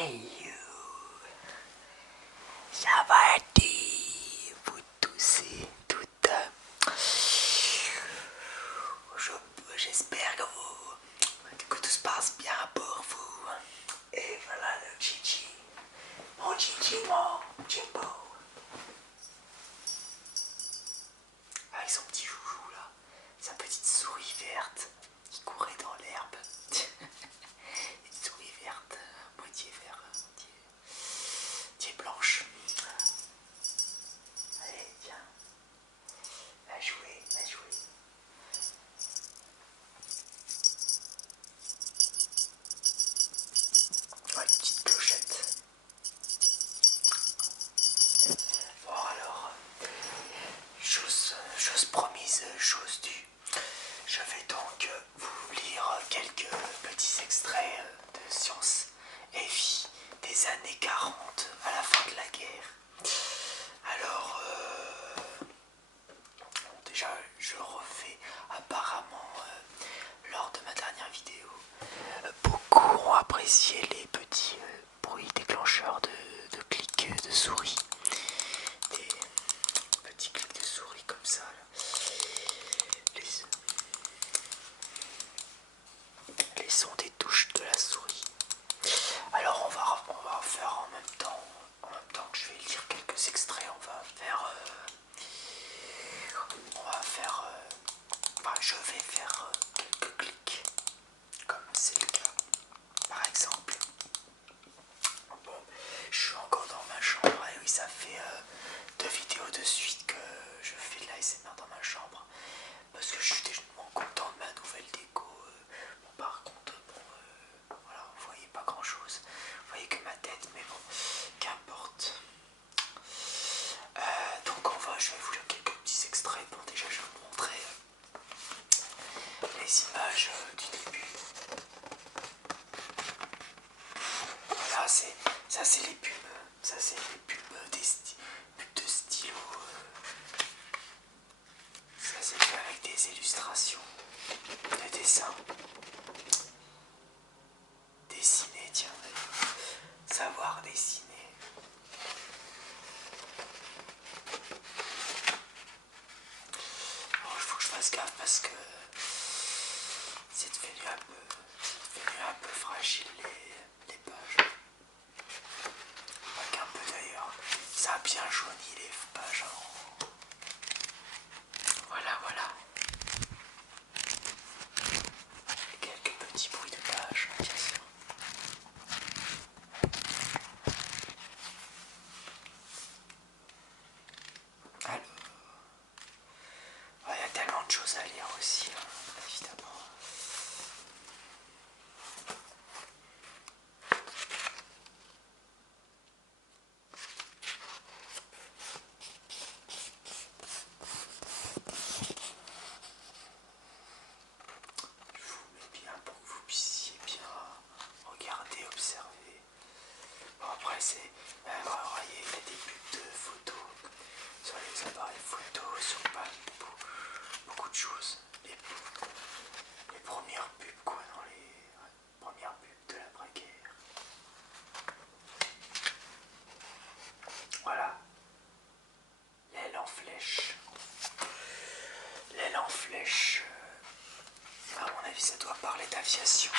Hey you, ça va être vous tous et toutes. J'espère que tout se passe bien pour vous. Et voilà le Gigi, mon Gigi, mon Jimbo. Avec son petit joujou là, sa petite souris verte qui courait dans l'herbe. Une souris verte, moitié vert, moitié blanche. Allez, tiens, va jouer, va jouer. Ouais, une petite clochette. Bon alors, chose promise, chose due. Je vais donc vous lire quelques petits extraits de Science et Vie des années 40 à la fin de la guerre. Alors, déjà, je refais apparemment lors de ma dernière vidéo. Beaucoup ont apprécié les petits bruits déclencheurs de clics de souris. Des petits clics de souris comme ça. Là. Les sons des touches de la souris. Alors on va faire en même temps que je vais lire quelques extraits, je vais faire quelques clics, comme c'est le cas. Par exemple, bon, je suis encore dans ma chambre, et oui, ça fait 2 vidéos de suite que je fais de l'ASMR dans ma chambre, parce que je suis tellement content de ma nouvelle déco. Bon, par contre, voilà, vous voyez pas grand chose, vous voyez que ma tête, mais bon, qu'importe. Donc je vais vous lire quelques petits extraits. Bon, déjà je vais vous montrer les images du début. Voilà, ça c'est les pubs, pubs de stylo. Ça c'est fait avec des illustrations, des dessins. Dessiner, tiens, savoir dessiner. Bon, il faut que je fasse gaffe parce que c'est devenu un peu fragile les pages. Pas qu'un peu d'ailleurs, ça a bien jauni les pages. Hein. Voilà, voilà. Quelques petits bruits de pages, bien sûr. Alors, il y a tellement de choses à lire aussi, hein, évidemment. Je vous mets bien pour que vous puissiez bien regarder, observer. Bon, après, vous voyez, il y a des pubs de photos sur les appareils photo, sur pas beaucoup de choses. Les premières pubs, quoi, dans les premières pubs de l'après-guerre. Voilà, l'aile en flèche. L'aile en flèche, à mon avis, ça doit parler d'aviation.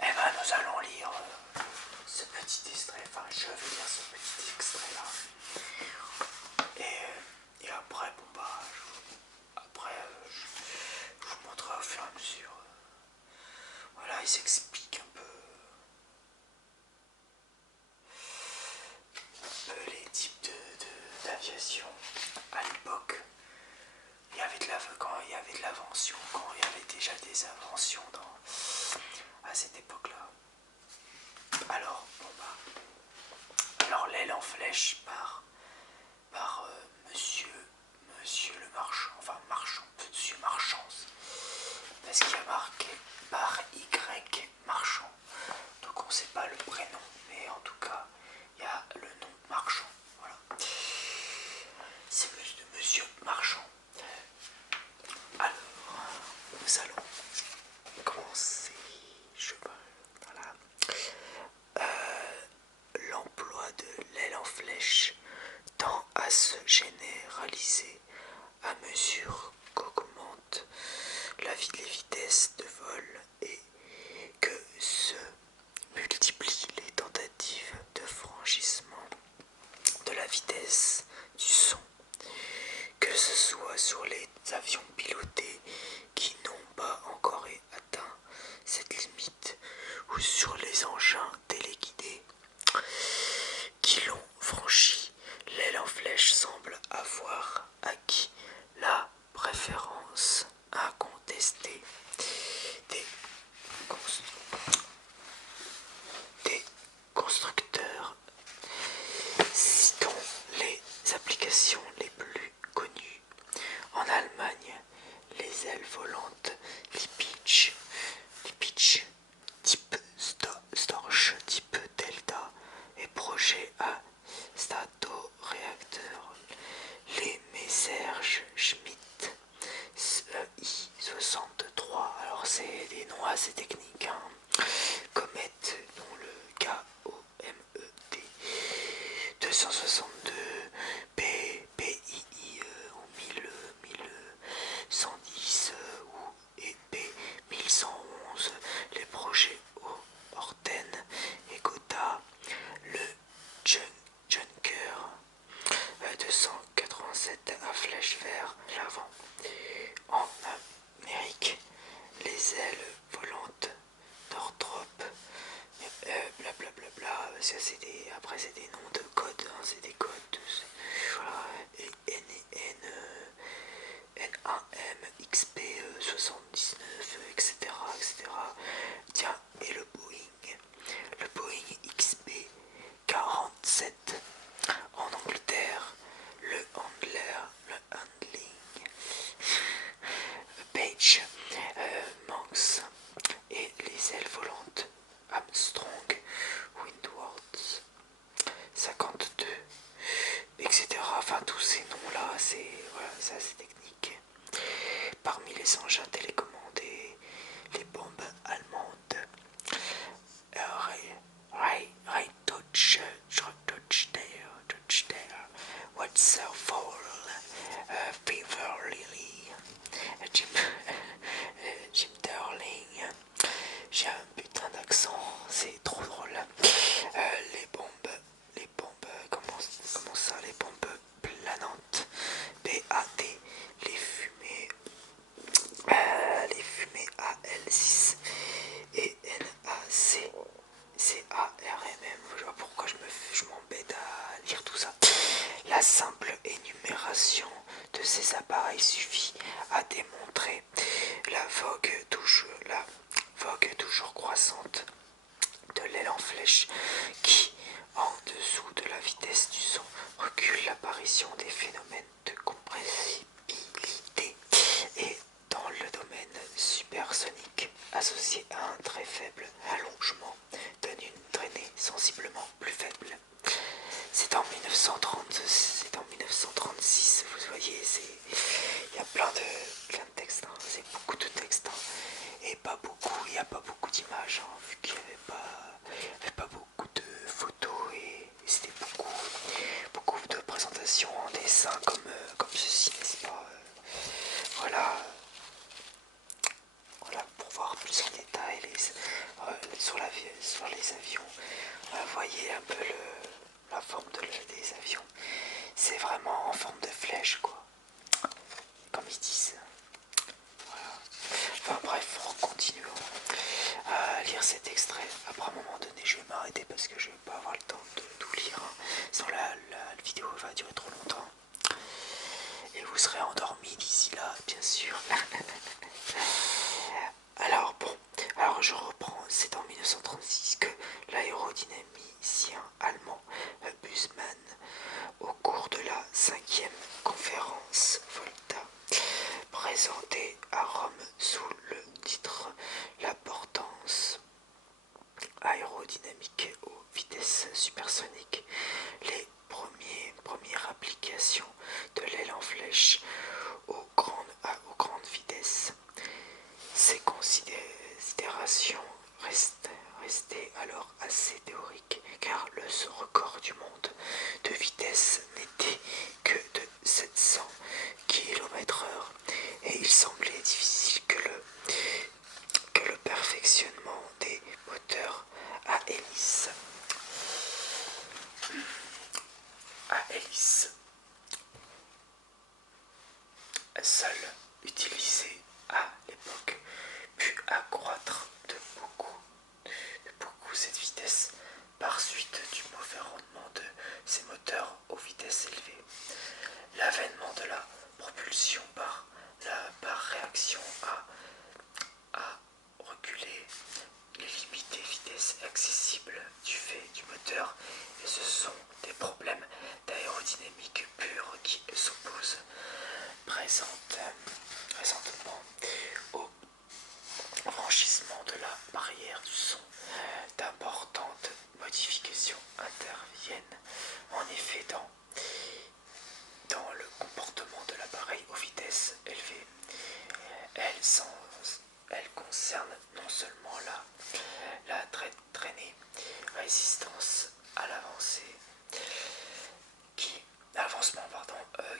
Eh ben, nous allons lire ce petit extrait, enfin, je vais lire ce petit extrait là. Et après, bon bah, je vous montrerai au fur et à mesure. Voilà, il s'explique un peu les types d'aviation à l'époque. Quand il y avait de l'invention, quand il y avait déjà des inventions à cette époque-là. Alors, bon bah, alors l'aile en flèche par monsieur le marchand, enfin marchand, monsieur Marchand, parce qu'il y a marqué par Y sur les engins téléguidés qui l'ont franchi, l'aile en flèche semble avoir acquis la préférence incontestée des, des constructeurs. Citons les applications les plus connues. En Allemagne, les ailes volantes Lipitsch type Storch type Delta et projet à statoréacteur. Les Messerschmitt I-63, alors c'est des noms assez techniques, hein. Comet, dont le KOMET 262 PII ou 1110 et P1111, les projets au Horten et Gotha, le Junker 287 à flèche vers l'avant. En Amérique, les ailes volantes Northrop, blablabla, ça c'est des, après c'est des noms de code, hein, c'est des codes, voilà, et N1M XP 79, etc., etc. Tiens, et le Boeing XP 47 en Angleterre, le handling Page Manx et les ailes volantes Armstrong Windward 52, etc. Enfin tous ces noms là, c'est voilà, assez technique. Parmi les engins télécommandés, les bombes allemandes Touch there, what's so fall, Fever Lily, Jim Darling. J'ai un putain d'accent, c'est trop drôle. Les bombes, comment ça, les bombes planantes, BAT, les fumées AL6 et NAC, CARMM. Je vois pourquoi je m'embête à lire tout ça. La simple énumération de ces appareils suffit à démontrer la vogue toujours croissante de l'aile en flèche qui, en dessous de la vitesse du son, recule l'apparition des phénomènes de compressibilité et dans le domaine supersonique associé à un très faible allongement donne une traînée sensiblement plus faible. C'est en 1936, vous voyez, il y a plein de textes, hein, c'est beaucoup de textes, hein, et pas beaucoup, il n'y a pas beaucoup d'images, hein, vu qu'il n'y avait pas beaucoup de photos, et c'était beaucoup de présentations en dessin comme ceci, n'est-ce pas, voilà, pour voir plus en détail sur les avions. Vous voyez un peu la forme des avions. C'est vraiment en forme de flèche, quoi. Comme ils disent. Voilà. Enfin bref, continuons à lire cet extrait. Après, à un moment donné, je vais m'arrêter parce que je vais pas avoir le temps de tout lire, hein. Sinon la vidéo va durer trop longtemps. Et vous serez endormi d'ici là, bien sûr. Alors bon, je reprends, c'est en 1936 que l'aérodynamicien allemand Bussmann, au cours de la 5e conférence Volta, présentée à Rome sous le titre L'importance aérodynamique aux vitesses supersoniques, les premières applications de l'aile en flèche aux grandes vitesses. Ces considérations restaient alors assez théoriques, car le record du monde de vitesse n'était que de 700 km/h, et il semblait difficile que le perfectionnement des moteurs à hélice seul utilisé à l'époque put accroître de beaucoup inaccessible du fait du moteur et ce sont des problèmes d'aérodynamique pure qui s'opposent présentement au franchissement de la barrière du son. D'importantes modifications interviennent en effet dans le comportement de l'appareil aux vitesses élevées. Elles concernent non seulement la traînée résistance à l'avancement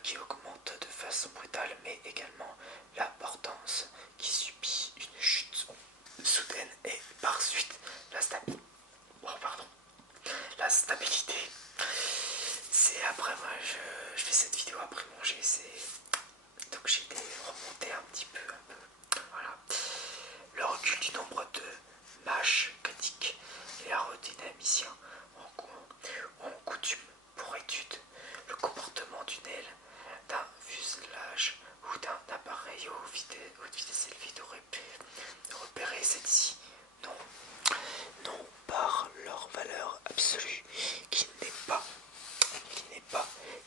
qui augmente de façon brutale, mais également la portance qui subit une chute soudaine et par suite la stabilité. C'est après moi je fais cette vidéo après manger, donc j'ai été remonté un petit peu. Voilà. Le recul du nombre de mâches critiques, les aérodynamiciens ont coutume pour étude le comportement d'une aile, d'un fuselage ou d'un appareil haute vitesse élevée de repérer celle-ci, non par leur valeur absolue qui n'est pas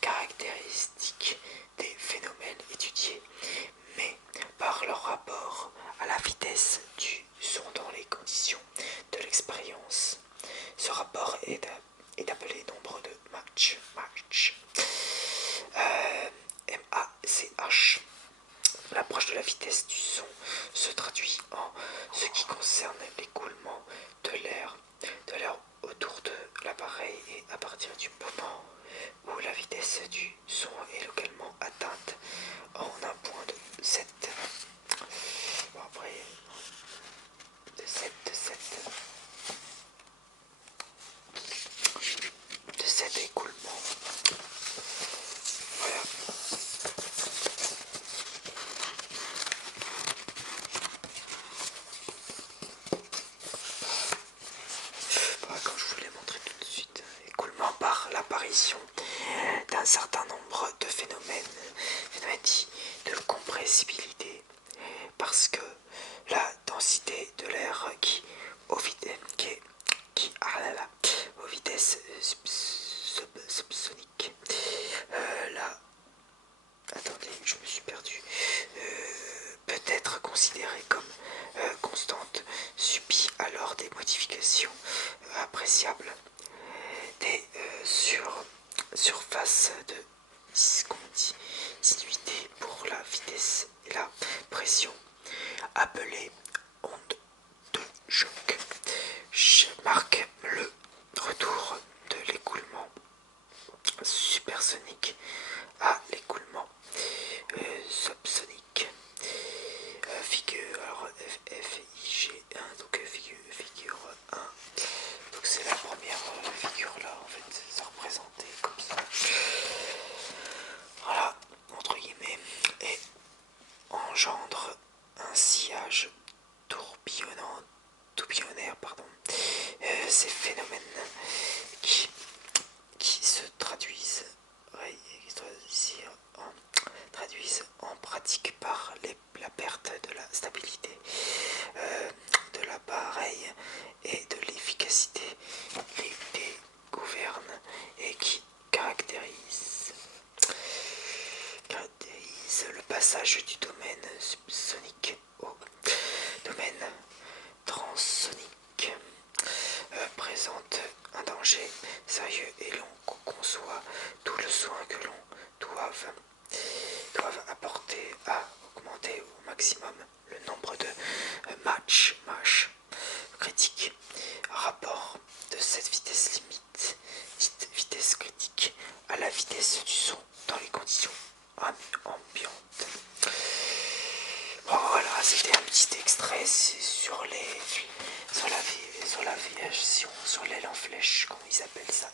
caractéristique des phénomènes étudiés, mais par leur rapport à la vitesse du son dans les conditions de l'expérience. Ce rapport est appelé nombre de Mach. MACH. L'approche de la vitesse du son se traduit en ce qui concerne l'écoulement de l'air autour de l'appareil et à partir du moment où la vitesse du son est localement atteinte en un point de 7. Bon, après, de 7 écoulements. Voilà. Comme je vous l'ai montré tout de suite, écoulement par l'apparition d'un certain nombre de phénomènes dits de compressibilité, parce que la densité de l'air aux vitesses subsoniques, attendez, je me suis perdu, peut être considérée comme constante, subit alors des modifications appréciables des surfaces de discontinuité pour la vitesse et la pression, appelées ondes de choc. Je marque le retour de l'écoulement supersonique à l'écoulement subsonique. Figure FIG1, donc figure 1. Donc c'est la première figure là, en fait, c'est représenté comme ça. Voilà, entre guillemets, et engendre un sillage tourbillonnaire, ces phénomènes qui se traduisent en pratique par la perte de la stabilité de l'appareil et de l'efficacité les gouvernent et qui caractérise le passage du domaine subsonique au domaine transsonique, présente un danger sérieux et l'on conçoit tout le soin que l'on doive apporter à augmenter au maximum le nombre de Mach critique, rapport de cette vitesse limite, dite vitesse critique, à la vitesse du son dans les conditions ambiantes. Bon, voilà, c'était un petit extrait sur l'aviation, sur l'aile en flèche, comment ils appellent ça,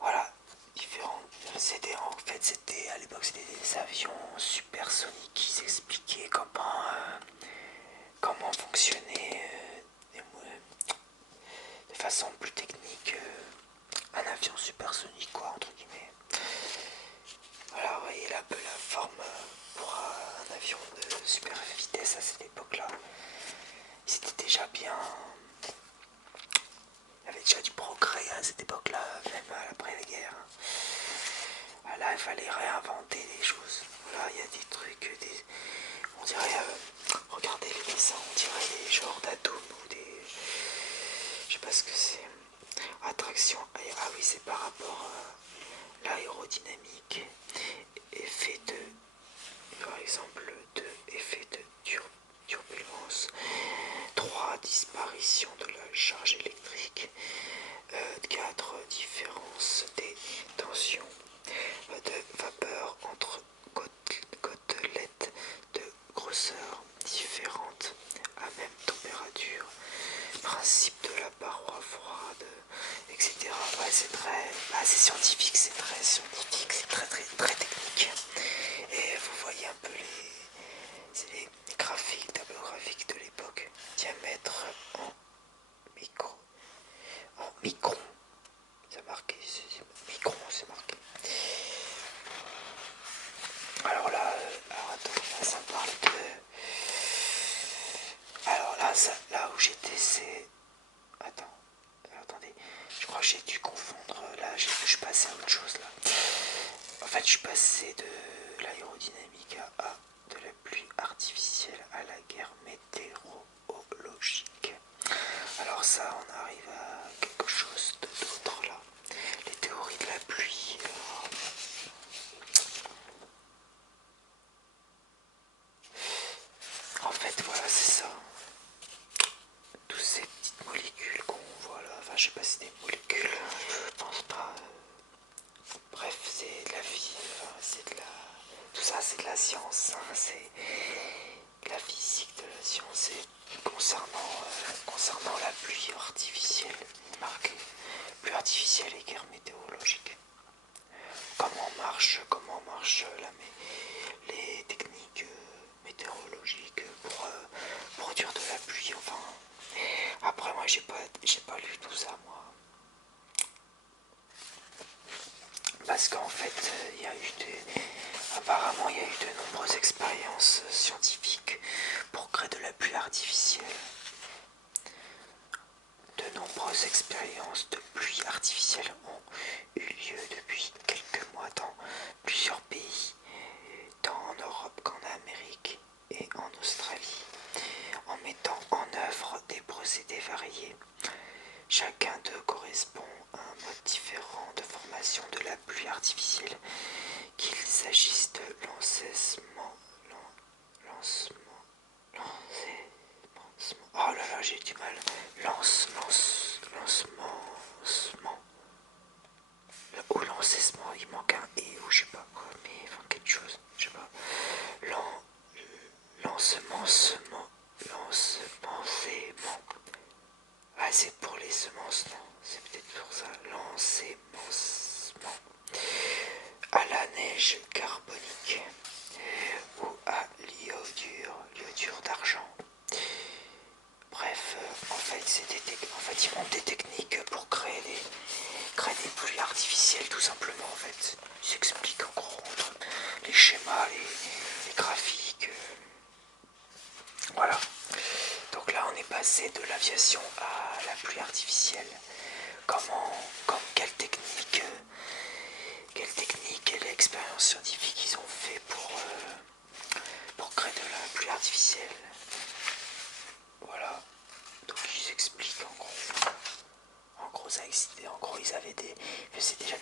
voilà, différents. C'était à l'époque c'était des avions supersoniques qui s'expliquaient comment fonctionnait de façon plus technique un avion supersonique, quoi, entre guillemets. Voilà, vous voyez un peu la forme pour un avion de super vitesse à cette époque là. C'était déjà bien à cette époque-là, même après la guerre. Là, il fallait réinventer des choses. Là, il y a des trucs, on dirait, regardez les dessins, on dirait des genres d'atomes ou des... Je sais pas ce que c'est. Attraction, ah oui, c'est par rapport à l'aérodynamique. Effet de, par exemple, effet de turbulence. 3. Disparition de la charge électrique. 4. Différence des tensions de vapeur entre côtelettes de grosseur différentes à même température. Principe de la paroi froide, etc. Ouais, c'est très, c'est scientifique, c'est très scientifique, c'est très technique. Et vous voyez un peu c'est les graphiques, tableaux graphiques de l'époque. Diamètre en micron, c'est marqué, micron, c'est marqué. Alors là, attends, là, ça parle de... Alors là, là où j'étais, c'est... Attendez, je crois que j'ai dû confondre. Là, je suis passé à autre chose, là. En fait, je suis passé de l'aérodynamique à de la pluie artificielle à la guerre météorologique. Alors ça, on arrive à quelque chose d'autre, là. Les théories de la pluie. En fait, voilà, c'est ça. Toutes ces petites molécules qu'on voit là, enfin, je sais pas si c'est des molécules, je pense pas. Bref, c'est de la vie, enfin, c'est de la... Tout ça, c'est de la science, hein, c'est la physique de la science. Et concernant la pluie artificielle, marqué pluie artificielle et guerre météorologique. Comment marche les techniques météorologiques pour produire de la pluie, enfin. Après, moi, j'ai pas lu tout ça, moi. Parce qu'en fait, apparemment, il y a eu de nombreuses expériences scientifiques pour créer de la pluie artificielle. De nombreuses expériences de pluie artificielle ont eu lieu depuis quelques mois dans plusieurs pays, tant en Europe qu'en Amérique et en Australie, en mettant en œuvre des procédés variés. Chacun d'eux correspond à un mode différent de formation de la pluie artificielle, qu'il s'agisse de oh là là, j'ai du mal. Lancement. Ou lancement, il manque un et ou je sais pas quoi, mais enfin quelque chose, je sais pas. Lancement. Ah, c'est pour les semences, non? C'est peut-être pour ça. Lancement. À la neige carbonique ou à l'iodure d'argent. Bref, en fait, ils montent des techniques pour créer des pluies artificielles, tout simplement, en fait. Ils s'expliquent en gros entre les schémas, les graphiques. Voilà. Donc là, on est passé de l'aviation à la pluie artificielle. Quelle technique et l'expérience scientifique ils ont fait pour créer de la pluie artificielle. Voilà. Donc ils expliquent en gros. En gros, ça existait. En gros, ils faisaient déjà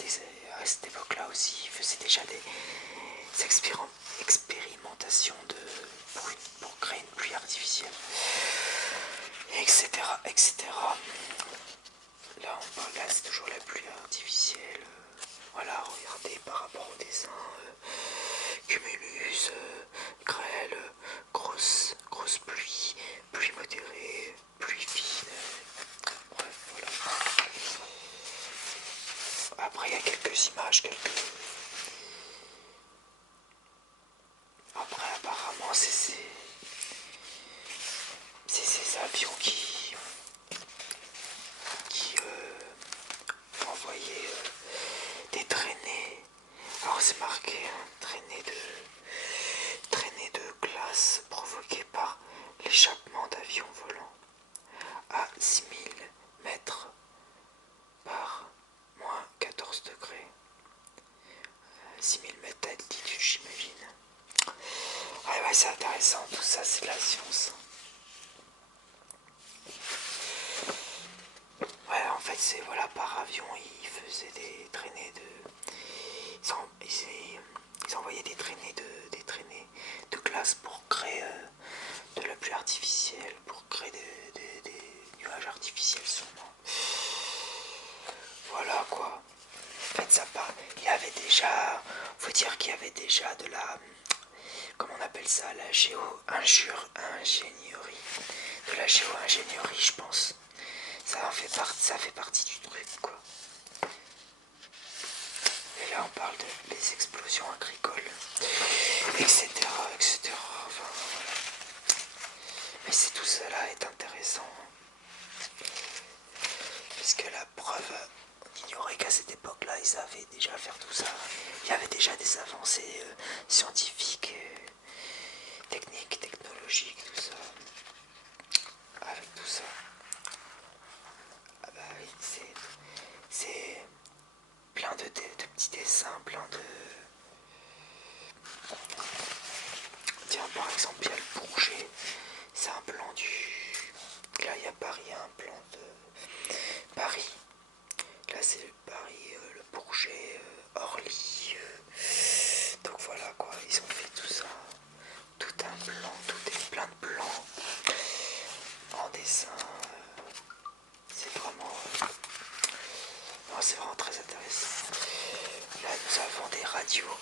à cette époque-là aussi, ils faisaient déjà des expérimentations pour créer une pluie artificielle, etc., etc. Là, c'est toujours la pluie artificielle. Voilà, regardez par rapport au dessin. Cumulus, grêle, grosse pluie, pluie modérée, pluie fine. Bref, voilà. Après, il y a quelques images, Après, apparemment, c'est ces avions qui envoyaient des traînées. Alors, c'est marqué, hein, traînées de glace provoquées par l'échappement d'avions volants à 6000 mètres par c'est intéressant, tout ça c'est de la science. Ouais, en fait, c'est voilà, par avion, ils faisaient des traînées de. Ils envoyaient des traînées de glace pour créer de la pluie artificielle, pour créer des nuages artificiels sûrement. Voilà quoi. En fait, ça part. Il y avait déjà. Faut dire qu'il y avait déjà de la. Comment on appelle ça? La géo-ingénierie. De la géo-ingénierie, je pense. Ça fait partie du truc quoi. Et là on parle de les explosions agricoles, etc. etc. Enfin, voilà. Mais c'est tout cela est intéressant. Puisque la preuve, on ignorait qu'à cette époque-là, ils savaient déjà faire tout ça. Il y avait déjà des avancées scientifiques, techniques, technologiques, tout ça. Avec tout ça. Ah bah oui, c'est plein de petits dessins, plein de... Tiens, par exemple, il y a le Bourget. C'est un plan du... Là, il y a Paris, un plan de Paris. Là, c'est le Paris, le Bourget, Orly. Donc voilà, quoi. Ils ont fait tout ça. Tout un plan, tout est plein de plans en dessin. C'est vraiment... non, c'est vraiment très intéressant. Là, nous avons des radios.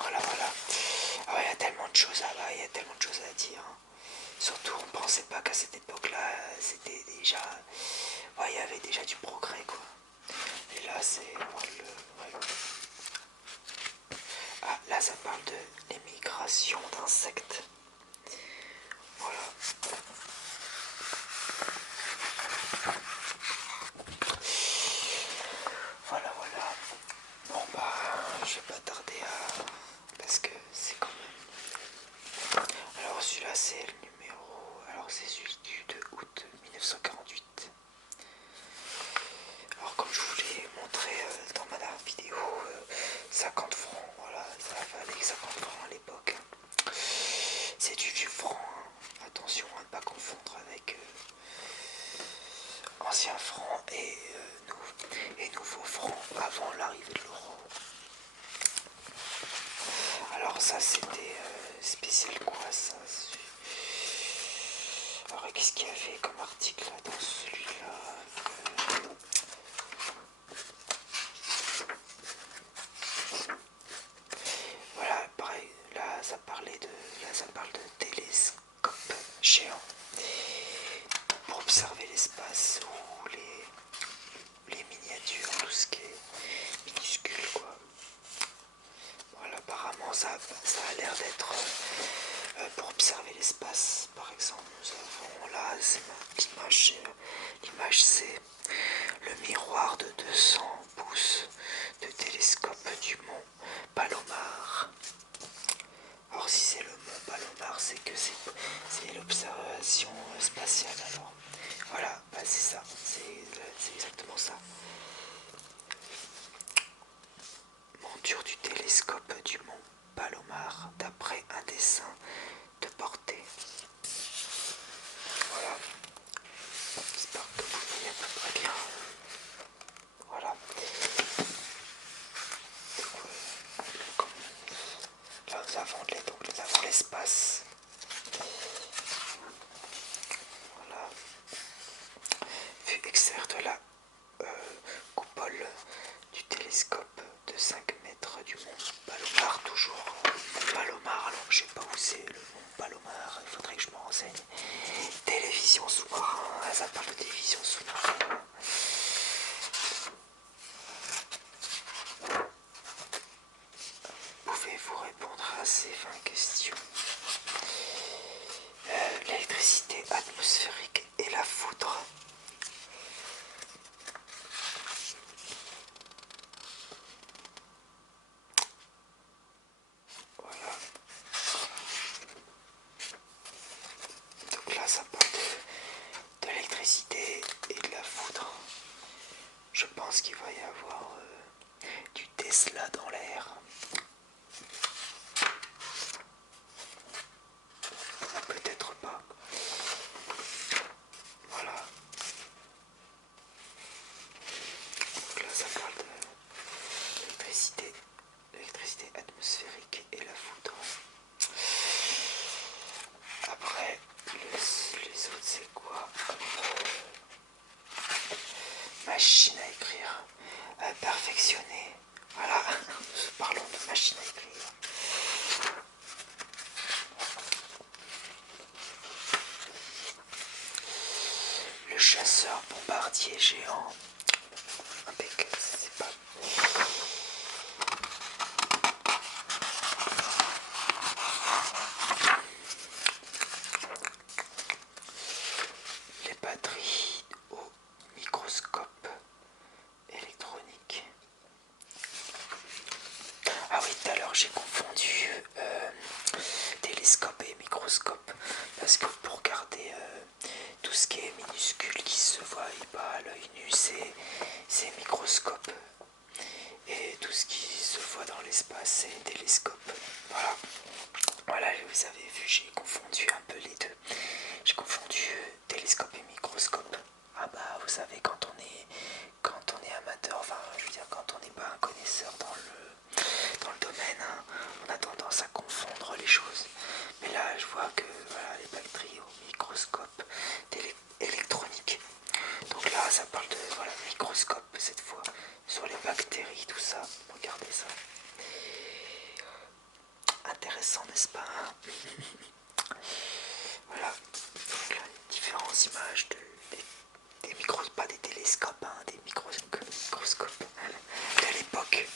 Voilà, voilà. Ah ouais, il y a tellement de choses il y a tellement de choses à dire. Surtout, on ne pensait pas qu'à cette époque-là, c'était déjà... ouais, il y avait déjà du progrès, quoi. Et là, c'est... ouais. Ah, là, ça parle de l'émigration d'insectes. Voilà. Voilà, voilà. Bon, bah, je vais pas tarder à... parce que c'est quand même... Alors, celui-là, c'est le numéro... alors, c'est celui du 2 août 1948. Alors comme je vous l'ai montré dans ma dernière vidéo, 50 francs, voilà, ça valait 50 francs à l'époque. C'est du vieux franc, hein. Attention à ne pas confondre avec ancien franc et nouveau franc avant l'arrivée de l'euro. Alors ça c'était spécial quoi ça? Alors qu'est-ce qu'il y avait comme article là, dans celui-là? Voilà, pareil, là ça parle de télescope géant pour observer l'espace ou les miniatures, tout ce qui est minuscule quoi. Voilà, apparemment ça a l'air d'être pour observer l'espace. Par exemple, nous avons là, l'image c'est le miroir de 200 pouces de télescope du mont Palomar. Alors si c'est le mont Palomar, c'est que c'est l'observation spatiale alors. Voilà, bah c'est ça, c'est exactement ça. Monture du télescope du mont Palomar d'après un dessin de portée. Voilà. J'espère que vous voyez à peu près bien. Voilà. Là nous avons l'espace. Voilà. Vue extérieure de la coupole du télescope de 5 mètres du mont Palomar, toujours Palomar, alors je sais pas où c'est le mont Palomar, il faudrait que je me renseigne. Télévision sous-marin, ça parle de télévision sous-marin. Pouvez-vous répondre à ces 20 questions? L'électricité atmosphérique et la foudre. Voilà. Donc là, ça parle de l'électricité et de la foudre. Je pense qu'il va y avoir du Tesla dans l'air. machine à écrire perfectionnée. Voilà, parlons de machine à écrire. Le chasseur bombardier géant. Avec, c'est pas... Les batteries au microscope électronique. Ah oui, tout à l'heure j'ai confondu télescope et microscope parce que pour regarder tout ce qui est minuscule qui se voit pas à l'œil nu, c'est microscope, et tout ce qui se voit dans l'espace c'est télescope. Voilà, voilà, vous avez vu, j'ai confondu un peu les deux. J'ai confondu télescope et microscope. Ah bah vous savez, quand on est amateur, enfin je veux dire quand on n'est pas un connaisseur dans le domaine, hein, on a tendance à confondre les choses. Mais là je vois que voilà, les batteries au microscope électronique. Donc là ça parle de voilà, microscope cette fois, sur les bactéries, tout ça. Regardez ça. Intéressant, n'est-ce pas? Voilà, donc là, différentes images des micros, pas des télescopes, hein, des microscopes de l'époque.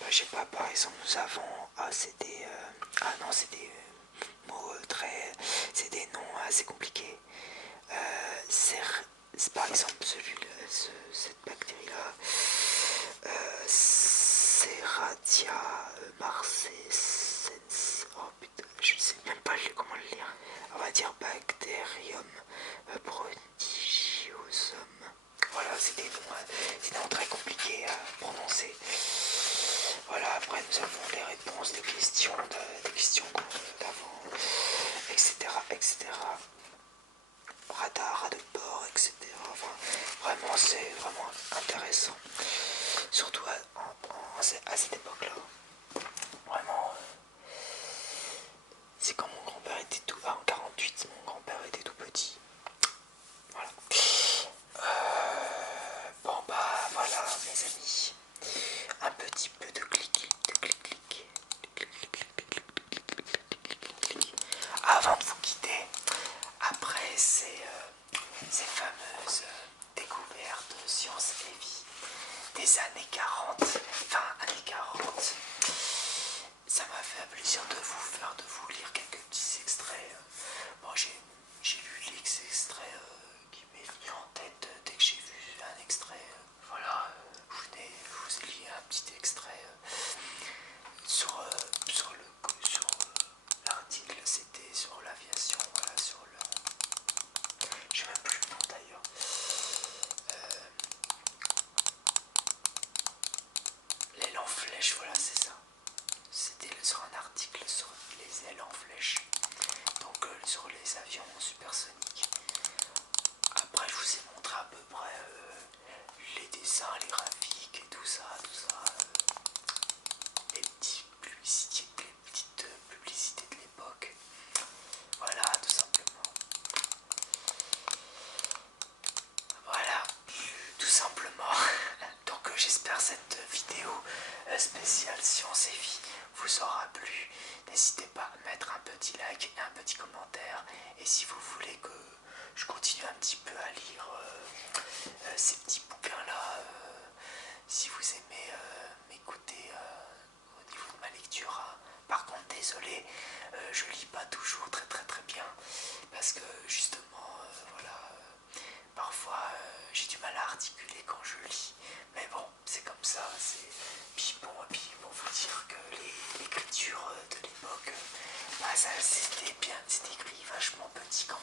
Bah, je sais pas, par exemple, nous avons. Ah, c'est des. Ah non, c'est des mots très. C'est des noms assez compliqués. C'est par exemple cette bactérie-là. Serratia marcescens. Oh putain, je sais même pas comment le lire. On va dire Bacterium prodigiosum. Voilà, c'est des noms très compliqués à prononcer. Voilà, après nous avons les réponses des questions d'avant, etc., etc. Radar de bord, etc. Enfin, vraiment, c'est vraiment intéressant. Surtout à cette époque-là. Vraiment, c'est quand mon grand-père était tout... Ah, en 48, mon grand-père était tout petit. Voilà. Bon bah voilà mes amis. Un petit peu de clic. Avant de vous quitter, après ces fameuses découvertes sciences et vie des années 40, fin années 40, ça m'a fait un plaisir de vous lire quelques petits extraits. Bon, j'ai lu les extraits qui m'est venu en tête dès que j'ai vu un extrait. Voilà, je vous ai lu un petit extrait sur l'article, c'était sur l'aviation, voilà, sur le... Je sais même plus le nom d'ailleurs. L'aile en flèche, voilà, c'est ça. C'était sur un article sur les ailes en flèche, donc sur les avions supersoniques. Après, je vous ai montré à peu près les dessins, les graphiques et tout ça, les petites publicités de l'époque. Voilà, tout simplement. Voilà, tout simplement. Donc j'espère cette vidéo spéciale Science et Vie vous aura plu. N'hésitez pas à mettre un petit like et un petit commentaire. Et si vous voulez que je continue un petit peu à lire ces petits bouquins-là, si vous aimez m'écouter au niveau de ma lecture, hein. Par contre, désolé, je lis pas toujours très bien parce que justement, voilà, parfois j'ai du mal à articuler quand je lis, mais bon, c'est comme ça. Puis bon, pour vous dire que l'écriture de l'époque, bah, ça c'était bien, c'était écrit vachement petit quand